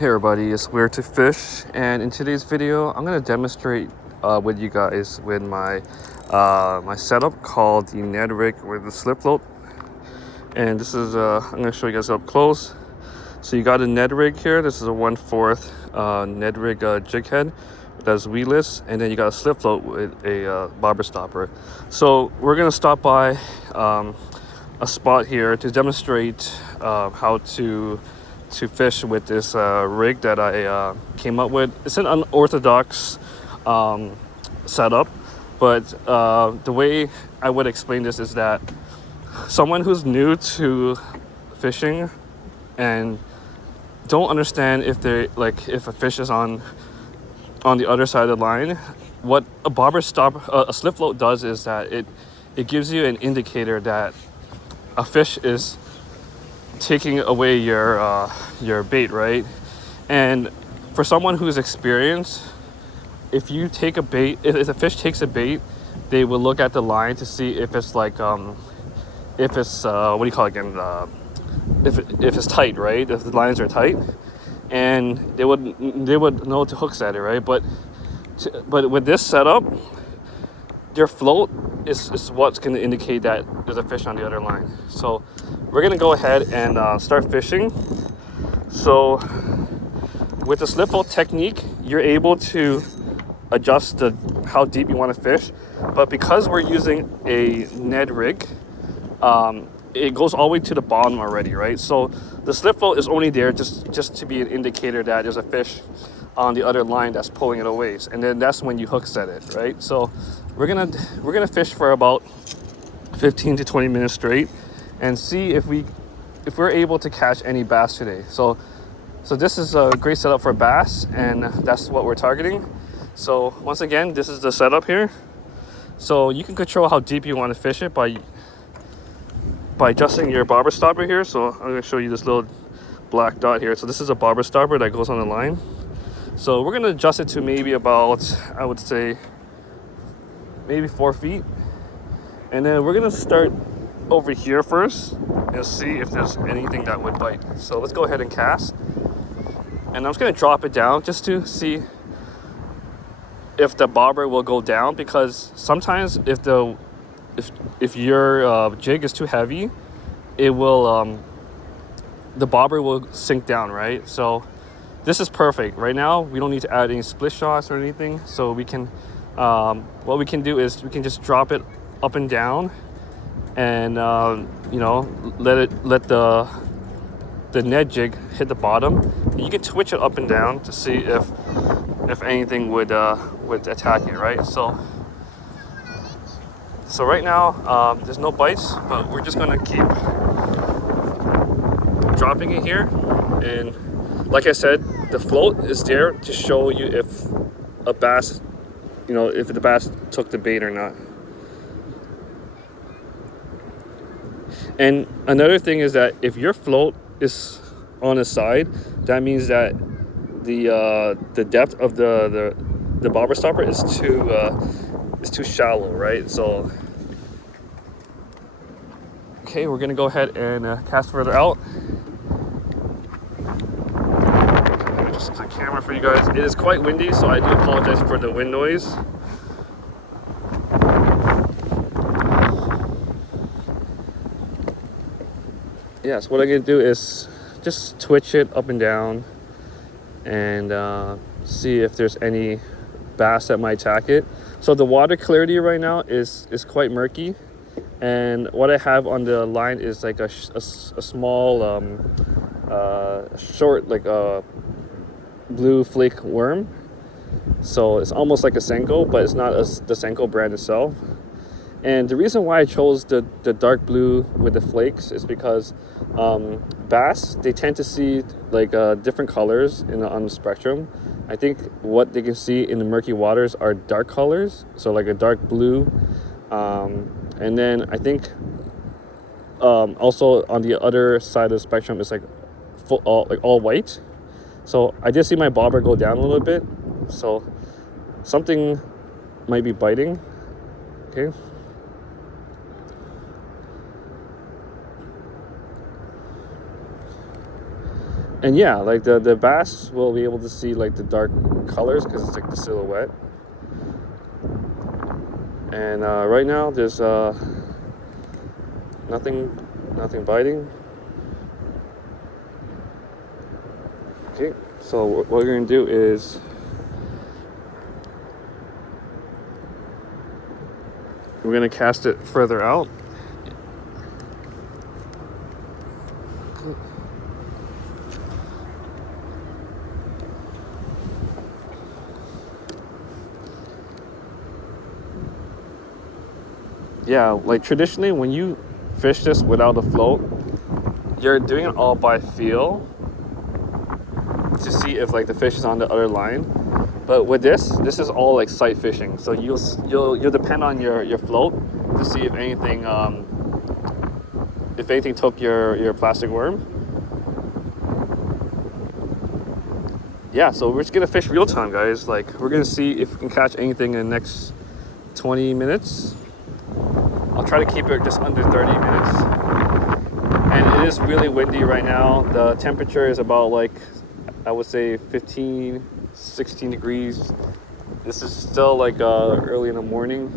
Hey everybody, it's Where to Fish, and in today's video I'm going to demonstrate with you guys with my my setup called the Ned rig with the slip float. And this is I'm going to show you guys up close. So you got a Ned rig here. This is a 1/4 Ned rig jig head that's weedless, and then you got a slip float with a bobber stopper. So we're going to stop by a spot here to demonstrate how to fish with this rig that I came up with. It's an unorthodox setup, but the way I would explain this is that someone who's new to fishing and don't understand if they if a fish is on the other side of the line, what a bobber stop a slip float does is that it gives you an indicator that a fish is taking away your bait, right? And for someone who's experienced, if you take a bait, if a fish takes a bait, they will look at the line to see if it's if it's what do you call it again, if it's tight, right? If the lines are tight, and they would know to hook set it, right? But with this setup, your float is what's going to indicate that there's a fish on the other line. So we're going to go ahead and start fishing. So with the slip float technique, you're able to adjust how deep you want to fish. But because we're using a Ned rig, it goes all the way to the bottom already, right? So the slip float is only there just to be an indicator that there's a fish on the other line that's pulling it away, and then that's when you hook set it, right? So we're gonna fish for about 15 to 20 minutes straight and see if we're able to catch any bass today. So this is a great setup for bass, and that's what we're targeting. So once again, this is the setup here. So you can control how deep you want to fish it by adjusting your bobber stopper here. So I'm going to show you this little black dot here. So this is a bobber stopper that goes on the line. So we're going to adjust it to maybe about, I would say, maybe 4 feet. And then we're going to start over here first and see if there's anything that would bite. So let's go ahead and cast. And I'm just going to drop it down just to see if the bobber will go down, because sometimes if your jig is too heavy, it will the bobber will sink down, right? So this is perfect. Right now we don't need to add any split shots or anything, so we can what we can do is we can just drop it up and down, and let the Ned jig hit the bottom. And you can twitch it up and down to see if anything would attack it, right? So right now there's no bites, but we're just gonna keep dropping it here. And like I said, the float is there to show you if a bass, if the bass took the bait or not. And another thing is that if your float is on the side, that means that the depth of the bobber stopper is too shallow, right? So okay, we're gonna go ahead and cast further out. Just the camera for you guys. It is quite windy, so I do apologize for the wind noise. Yes, what I'm gonna do is just twitch it up and down and see if there's any bass that might attack it. So the water clarity right now is quite murky, and what I have on the line is like a small short, like a blue flake worm. So it's almost like a Senko, but it's not the Senko brand itself. And the reason why I chose the dark blue with the flakes is because bass, they tend to see like different colors on the spectrum. I think what they can see in the murky waters are dark colors, so like a dark blue. And then I think also on the other side of the spectrum is like all white. So I did see my bobber go down a little bit, so something might be biting. Okay. And yeah, like the bass will be able to see like the dark colors because it's like the silhouette. And right now there's nothing biting. Okay, so what we're gonna do is we're gonna cast it further out. Yeah, like traditionally when you fish this without a float, you're doing it all by feel to see if like the fish is on the other line. But with this is all like sight fishing. So you'll depend on your float to see if anything took your plastic worm. Yeah, so we're just gonna fish real time, guys. Like we're gonna see if we can catch anything in the next 20 minutes. I'll try to keep it just under 30 minutes. And it is really windy right now. The temperature is about like, I would say 15, 16 degrees. This is still like early in the morning.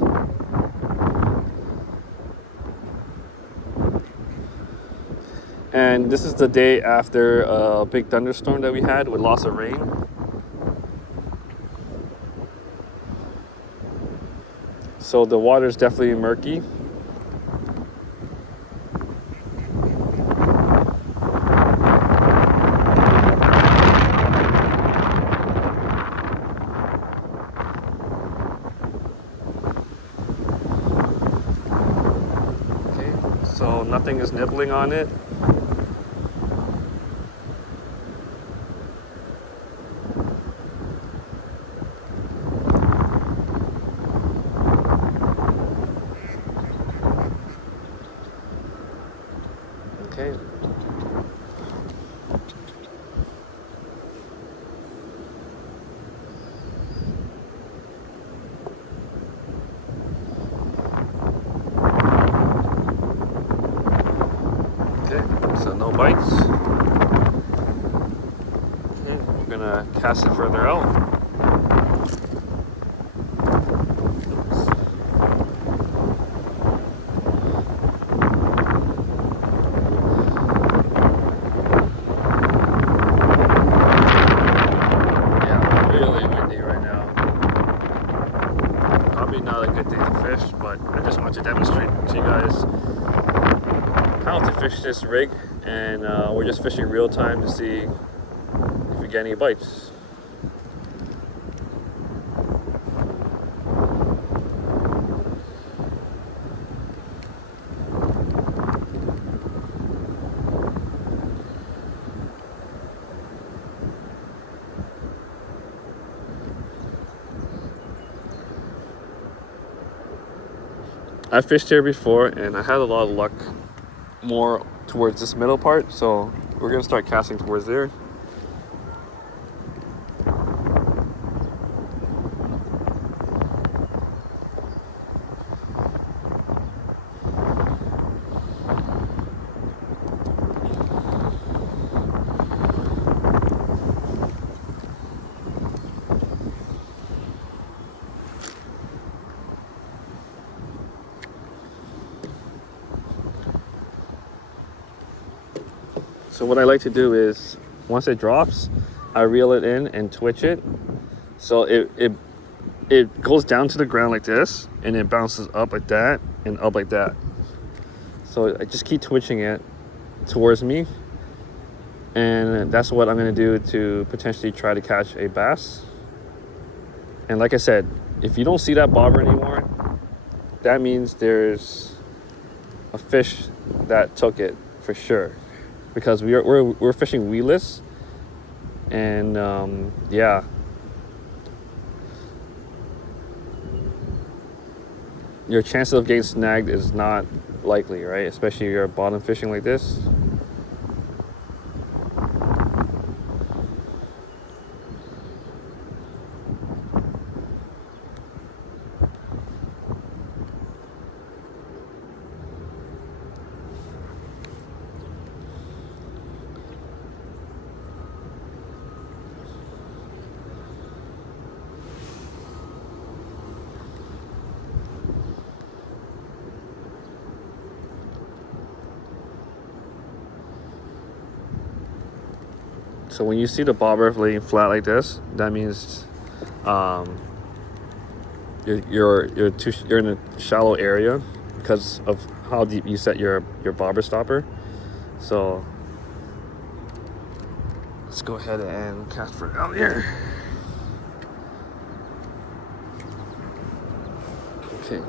And this is the day after a big thunderstorm that we had with lots of rain. So the water is definitely murky. Okay, so nothing is nibbling on it. Okay. Okay, so no bites. Okay, we're gonna cast it further out. Not a good day to fish, but I just want to demonstrate to you guys how to fish this rig, and we're just fishing real time to see if we get any bites. I fished here before and I had a lot of luck more towards this middle part, so we're gonna start casting towards there. So what I like to do is, once it drops, I reel it in and twitch it. So it goes down to the ground like this, and it bounces up like that, and up like that. So I just keep twitching it towards me. And that's what I'm gonna do to potentially try to catch a bass. And like I said, if you don't see that bobber anymore, that means there's a fish that took it for sure. Because we're fishing weedless, and yeah, your chances of getting snagged is not likely, right? Especially if you're bottom fishing like this. So when you see the bobber laying flat like this, that means you're in a shallow area because of how deep you set your bobber stopper. So let's go ahead and cast for out here. Okay.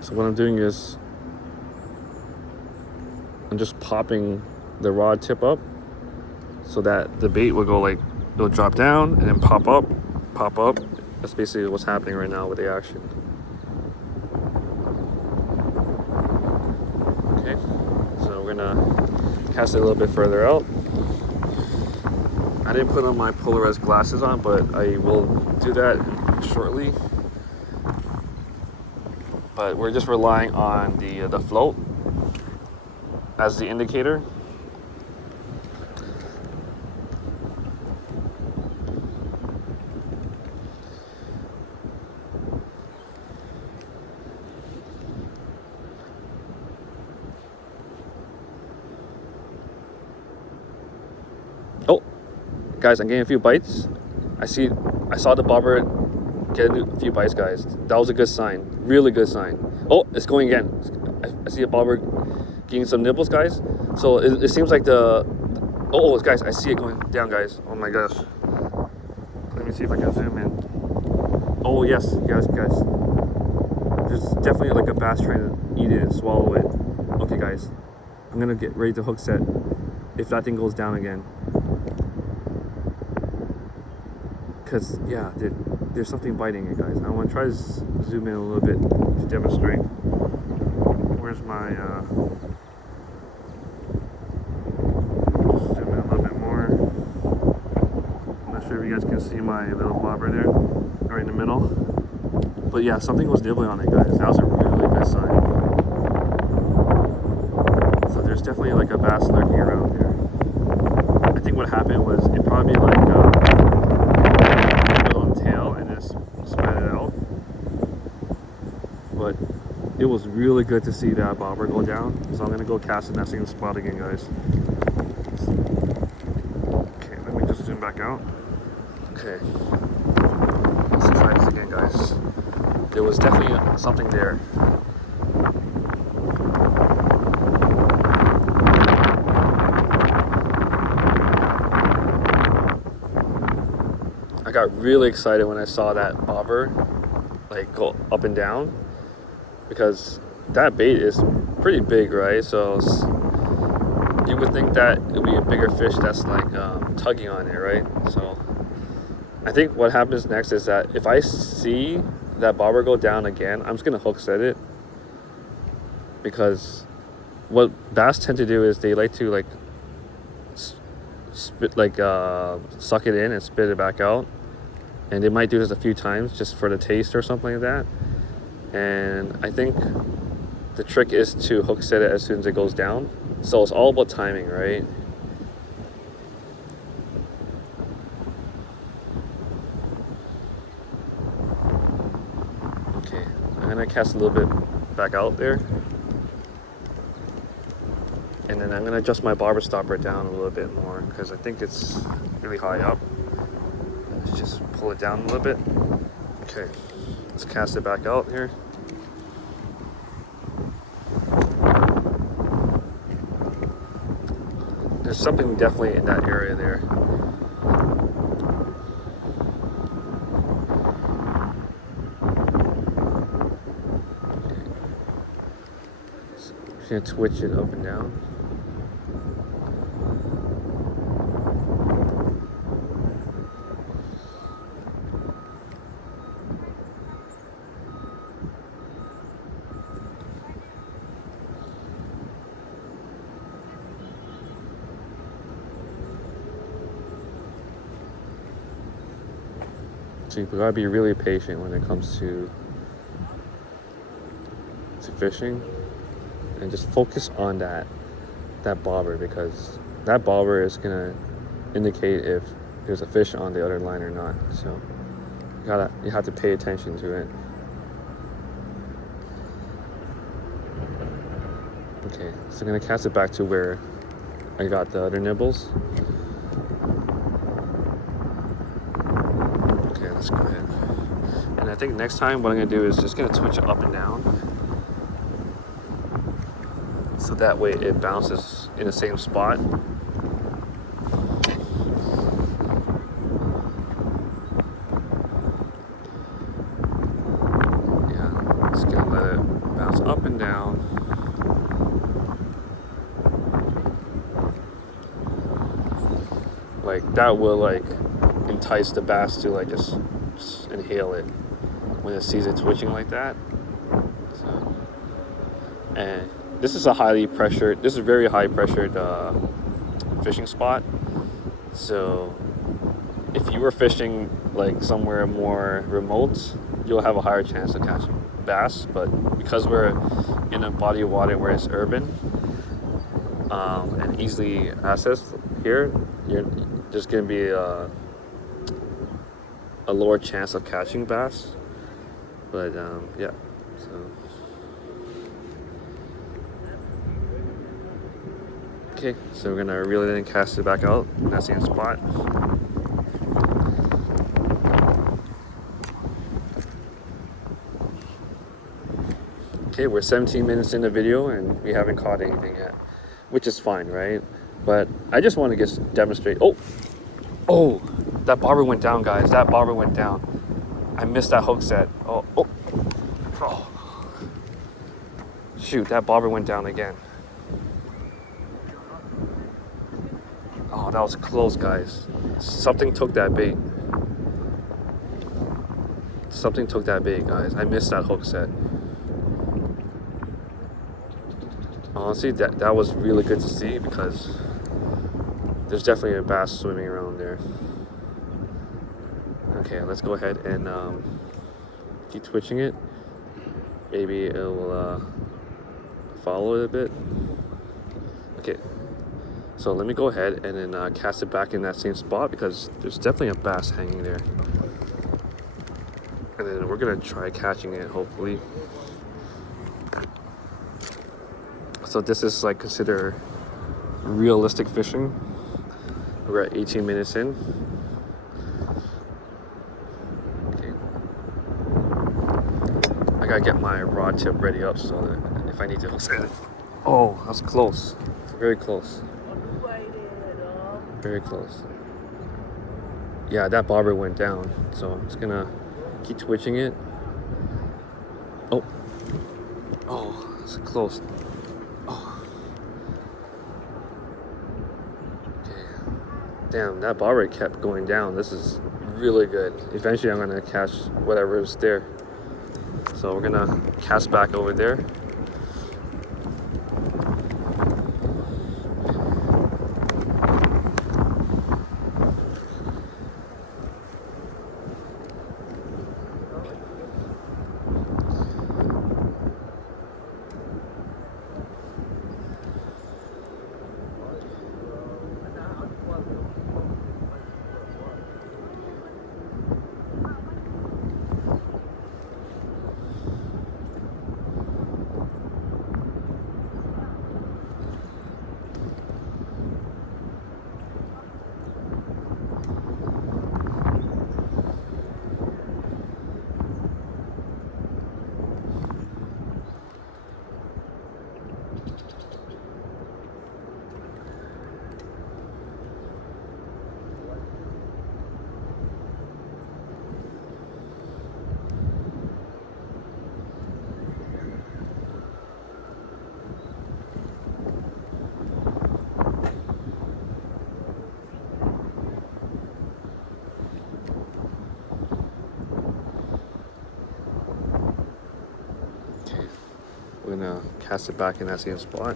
So what I'm doing is I'm just popping the rod tip up so that the bait will go like, it'll drop down and then pop up, pop up. That's basically what's happening right now with the action. Okay, so we're gonna cast it a little bit further out. I didn't put on my polarized glasses on, but I will do that shortly. But we're just relying on the float as the indicator. Oh, guys, I'm getting a few bites. I saw the bobber get a few bites, guys. That was a good sign, really good sign. Oh, it's going again. I see a bobber getting some nibbles, guys. So it seems like oh, guys, I see it going down, guys. Oh my gosh. Let me see if I can zoom in. Oh yes, guys. There's definitely like a bass trying to eat it and swallow it. Okay, guys, I'm gonna get ready to hook set if that thing goes down again. Because yeah, there's something biting it, guys. I want to try to zoom in a little bit to demonstrate. Where's my just zoom in a little bit more. I'm not sure if you guys can see my little bobber there, right in the middle. But yeah, something was nibbling on it, guys. That was a really good sign. So there's definitely like a bass lurking around here. I think what happened was it probably like tail and just spread it out. But it was really good to see that bobber go down. So I'm gonna go cast the nesting spot again, guys. Okay, let me just zoom back out. Okay, let's try this again, guys. There was definitely something there. I got really excited when I saw that bobber like go up and down, because that bait is pretty big, right? So you would think that it would be a bigger fish that's like tugging on it, right? So I think what happens next is that if I see that bobber go down again, I'm just gonna hook set it, because what bass tend to do is they like to like spit, like suck it in and spit it back out. And they might do this a few times just for the taste or something like that. And I think the trick is to hook set it as soon as it goes down. So it's all about timing, right? Okay, I'm gonna cast a little bit back out there. And then I'm gonna adjust my bobber stopper down a little bit more because I think it's really high up. Let's just pull it down a little bit. Okay, let's cast it back out here. There's something definitely in that area there. So I'm just gonna twitch it up and down. So you gotta be really patient when it comes to fishing, and just focus on that bobber, because that bobber is gonna indicate if there's a fish on the other line or not. So you have to pay attention to it. Okay, so I'm gonna cast it back to where I got the other nibbles. Okay, let's go ahead. And I think next time what I'm gonna do is just gonna twitch it up and down, so that way it bounces in the same spot. Yeah, just gonna let it bounce up and down. Like that will like entice the bass to like just inhale it when it sees it twitching like that. So, and this is a very high pressured fishing spot. So if you were fishing like somewhere more remote, you'll have a higher chance of catching bass. But because we're in a body of water where it's urban and easily accessed here, there's going to be a lower chance of catching bass. But yeah, so okay, so we're gonna reel it in and cast it back out in that same spot. Okay, we're 17 minutes in the video and we haven't caught anything yet, which is fine, right? But I just want to just demonstrate. Oh, that bobber went down, guys. That bobber went down. I missed that hook set. Oh. Shoot, that bobber went down again. Oh, that was close, guys. Something took that bait. Guys. I missed that hook set. Honestly, that was really good to see, because there's definitely a bass swimming around there. Okay, let's go ahead and keep twitching it. Maybe it'll follow it a bit. Okay, so let me go ahead and then cast it back in that same spot, because there's definitely a bass hanging there. And then we're gonna try catching it, hopefully. So this is like considered realistic fishing. We're at 18 minutes in. Okay. I gotta get my rod tip ready up so that if I need to hook it. Oh, that's close. Very close. Very close. Yeah, that bobber went down. So I'm just gonna keep twitching it. Oh, it's close. Damn, that bobber kept going down. This is really good. Eventually I'm gonna catch whatever is there. So we're gonna cast back over there. We're gonna cast it back in that same spot.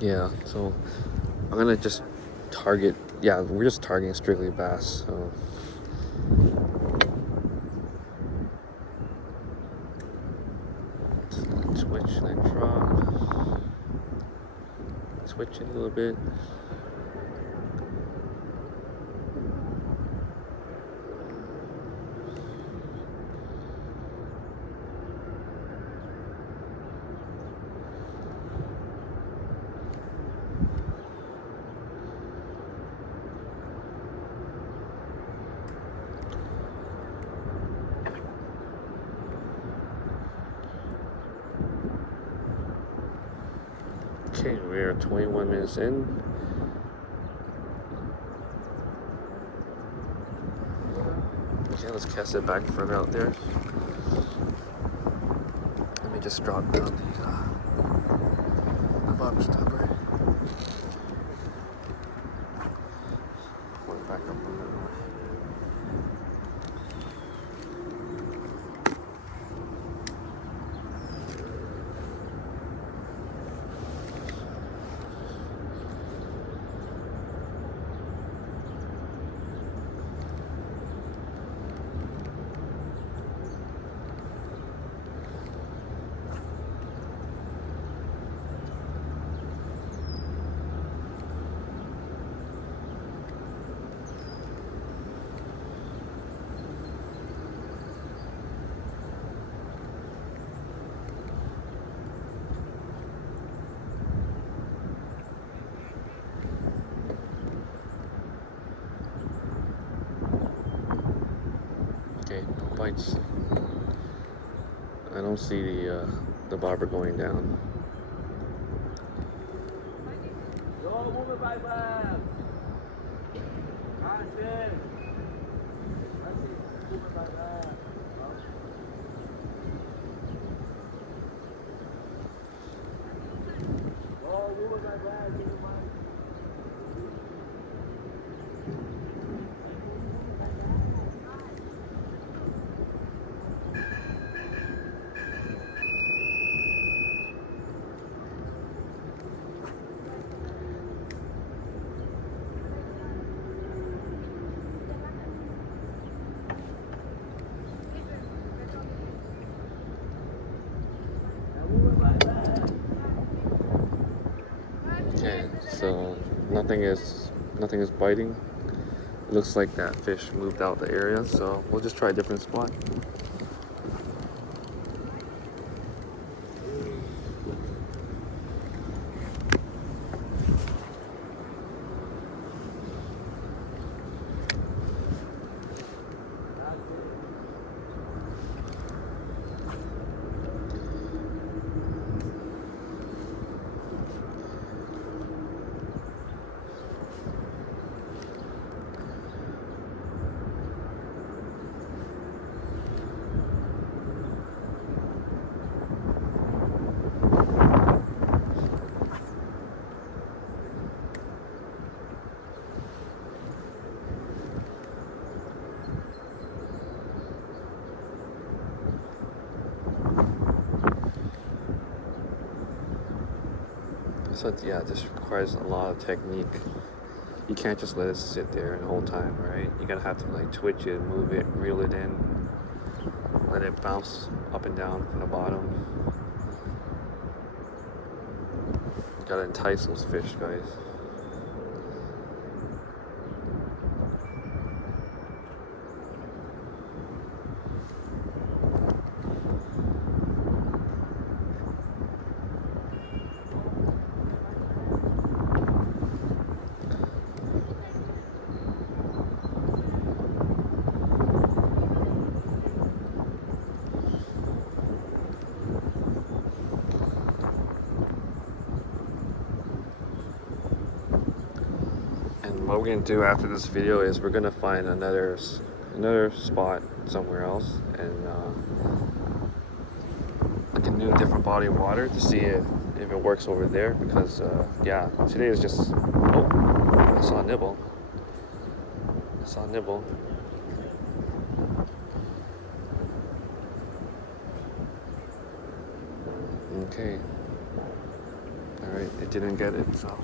Yeah, so I'm gonna just target. Yeah, we're just targeting strictly bass. So switch and drop. Switch it a little bit. Okay, we're 21 minutes in. Okay, let's cast it back further out there. Let me just drop down the bottom stopper. Pull it back up a little. Okay, no bites. I don't see the bobber going down. Okay, so nothing is biting. It looks like that fish moved out the area, so we'll just try a different spot. So yeah, this requires a lot of technique. You can't just let it sit there the whole time, right? You gotta have to like twitch it, move it, reel it in, let it bounce up and down from the bottom. You gotta entice those fish, guys. And what we're gonna do after this video is we're gonna find another spot somewhere else and like a new different body of water to see if it works over there, because yeah, today is just, oh, I saw a nibble. Okay. All right. Alright, it didn't get it, so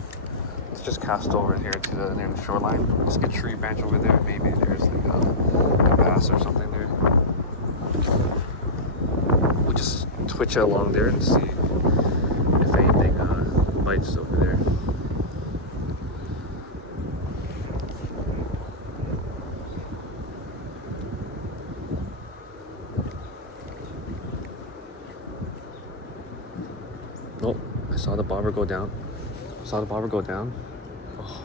let's just cast over here to the near the shoreline. Let's get a tree branch over there. Maybe there's like a bass or something there. We'll just twitch it along there and see if anything bites over there. Oh, I saw the bobber go down. Oh.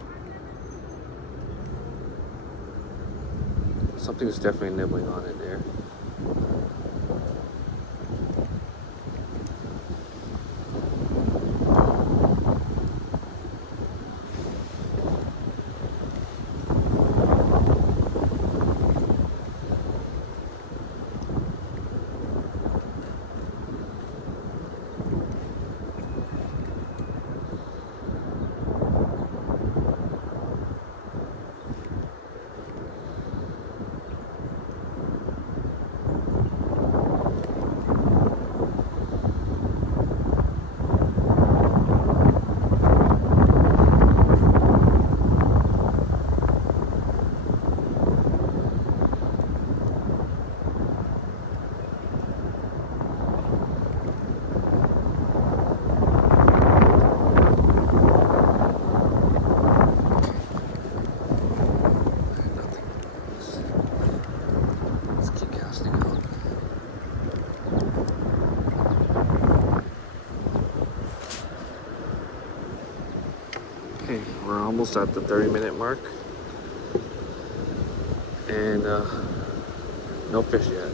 Something's definitely nibbling on it there. Okay, we're almost at the 30-minute mark, and no fish yet.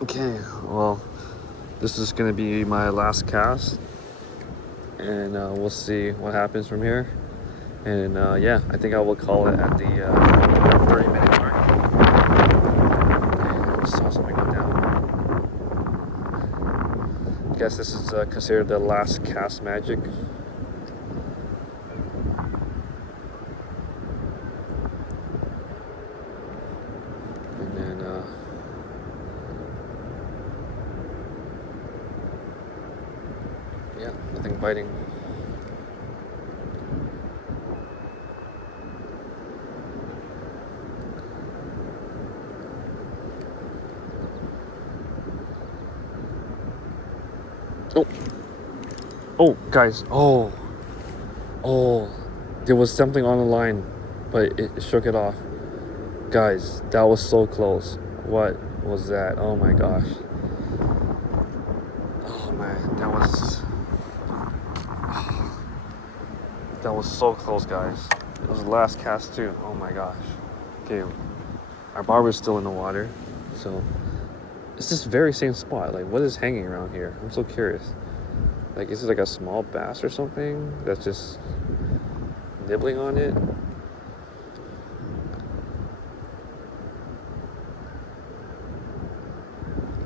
Okay, well, this is gonna be my last cast, and we'll see what happens from here. And yeah, I think I will call it at the 30-minute mark. I saw something go down. I guess this is considered the last cast magic. And then yeah, nothing biting. Oh, oh, guys, oh, there was something on the line, but it shook it off. Guys, that was so close. What was that? Oh my gosh. Oh man, that was so close, guys. It was the last cast too. Oh my gosh. Okay, our barber's still in the water, so it's this very same spot. Like, what is hanging around here? I'm so curious. Like, is it like a small bass or something that's just nibbling on it?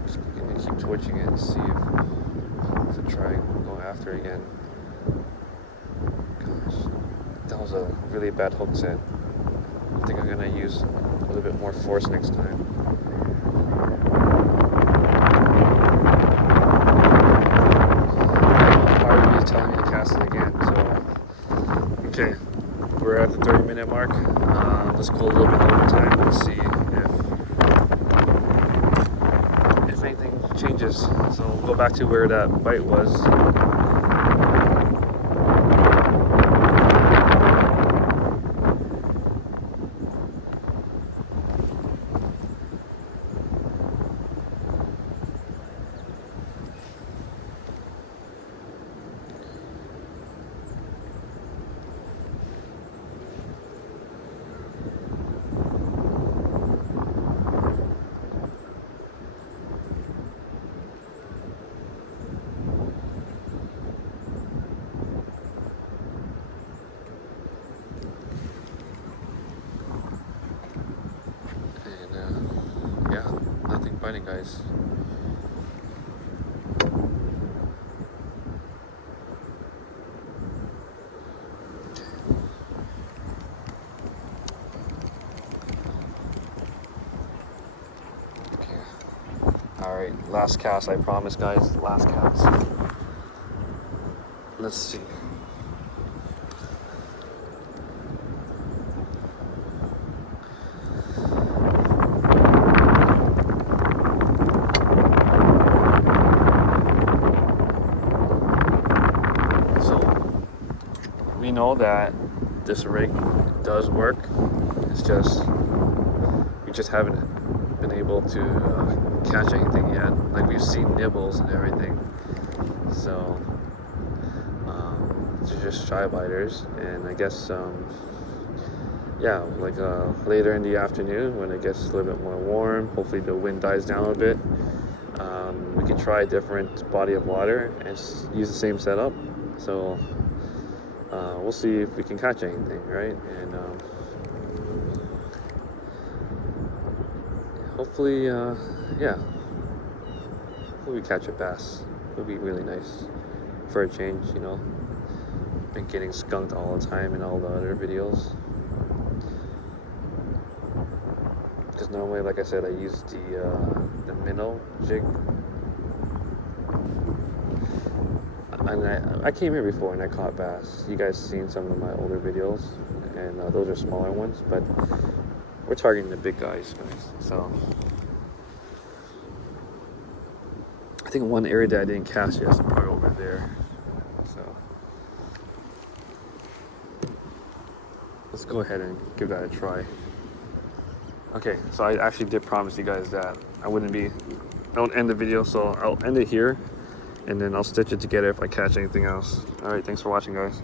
Just gonna keep twitching it and see if I try going after it again. Gosh, that was a really bad hook set. I think I'm gonna use a little bit more force next time. minute mark. Let's go a little bit over time and see if anything changes. So we'll go back to where that bite was. Yeah, nothing biting, guys. Okay. Alright, last cast, I promise, guys. Last cast. Let's see. We know that this rig does work. It's just we just haven't been able to catch anything yet. Like, we've seen nibbles and everything. So they're just shy biters, and I guess yeah, like later in the afternoon when it gets a little bit more warm, hopefully the wind dies down a bit. We can try a different body of water and use the same setup. So we'll see if we can catch anything, right? And hopefully, yeah, hopefully we catch a bass. It'll be really nice for a change, you know. Been getting skunked all the time in all the other videos. Because normally, like I said, I use the minnow jig. And I came here before and I caught bass. You guys seen some of my older videos, and those are smaller ones, but we're targeting the big guys. So I think one area that I didn't cast yet is part over there. So let's go ahead and give that a try. Okay, so I actually did promise you guys that I don't end the video, so I'll end it here. And then I'll stitch it together if I catch anything else. Alright, thanks for watching, guys.